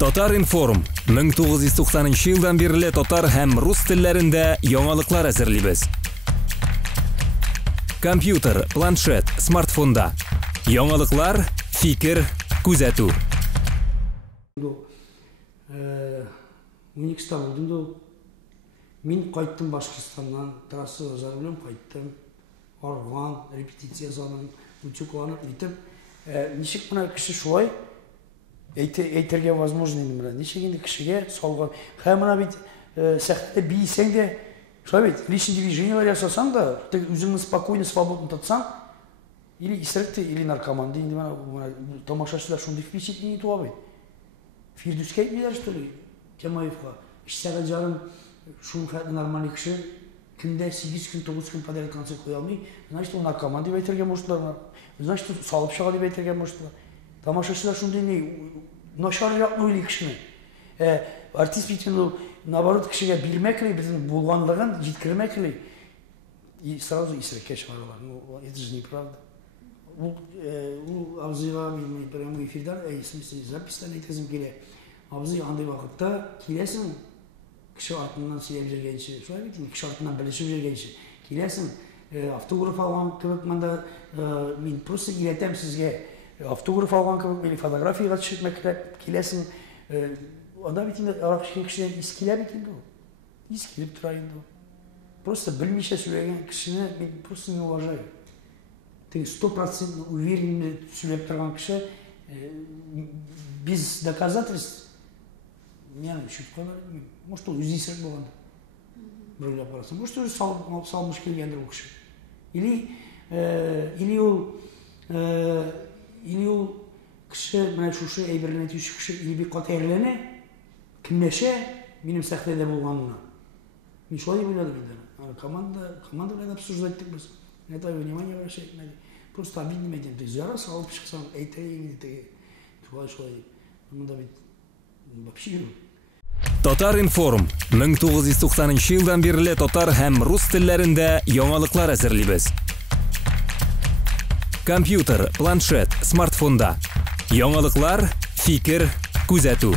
Татар информ 1990 жылдан бері татар һәм рус телләрендә яңалыклар әзерлибез. Компьютер, планшет, смартфонда. Яңалыклар, фикер, күзәтү. Уникста булдым. Мин кайттым Башкортстаннан, трасса озарылым кайттым. Арган, репетиция залын, учукланып битеп, ничек мына кеше шулай әйтергә возможно инде менә. Ничек инде кешегә салган. Һәм менә бит сәхнәдә бисәң дә, шулай бит, личный движениелар ясасаң да, ты үзеңне спокойно, свободно тотсаң, или исерек или наркоман инде менә тамашачылар шундый впечатление туа бит. Фирдүскә әйтмиләр что ли? Темаевка. 3 сәгать жарым шул хәтле нормальный кеше көндә 8 көн, 9 көн подряд концерт куя алмый, значит, ул наркоман дип әйтергә мөмкин. Значит, салып чыга дип әйтергә мөмкин. Тамашачылар шундый не начар яклы уйлый кешене. Артист бит наоборот кешегә бирмәкли, безнең булганлыгын җиткермәкли. И сразу исереккә чыгаралар. Ну, это же неправда. Ул абзыйга мин прямо эфирдан записьтан әйтәсем килә. Абзый андый вакытта киләсең, кеше артыннан сөйләп йөргәнче, шулай бит, кеше артыннан белешеп йөргәнче. Киләсең, автограф алган кебек монда мин просто иләтәм сезгә. Автограф алган кебек, или фотографияга төшеп мәктәп киләсең. Анда бит инде арак кешеләр искилә бит инде. Искилеп тора инде. Просто белмичә сөйләгән кешене мин просто не уважаю. Ты 100% уверен сөйләп торган кеше без доказательств менә шуткалар, может, ул үзе исерек булган. Берләп карасаң, может, үзе салмыш килгәндер ул кеше. Или ул кеше менә шушы әйберне әйтүче кеше или бик катерләнә, кимнәшә минем сәхнәдә булганына. Мин шулай уйладым инде. Команда белән обсуждать иттек без. Это внимание обращать надо. Просто обидно медиа. Ты зараз алып чыксаң, әйтәйин диде. Шулай. Монда бит вообще. Татар информ 1990 жылдан бері татар һәм рус телләрендә яңалыклар әзерлибез. Компьютер, планшет, смартфонда. Яңалыклар, фикер, күзәтү.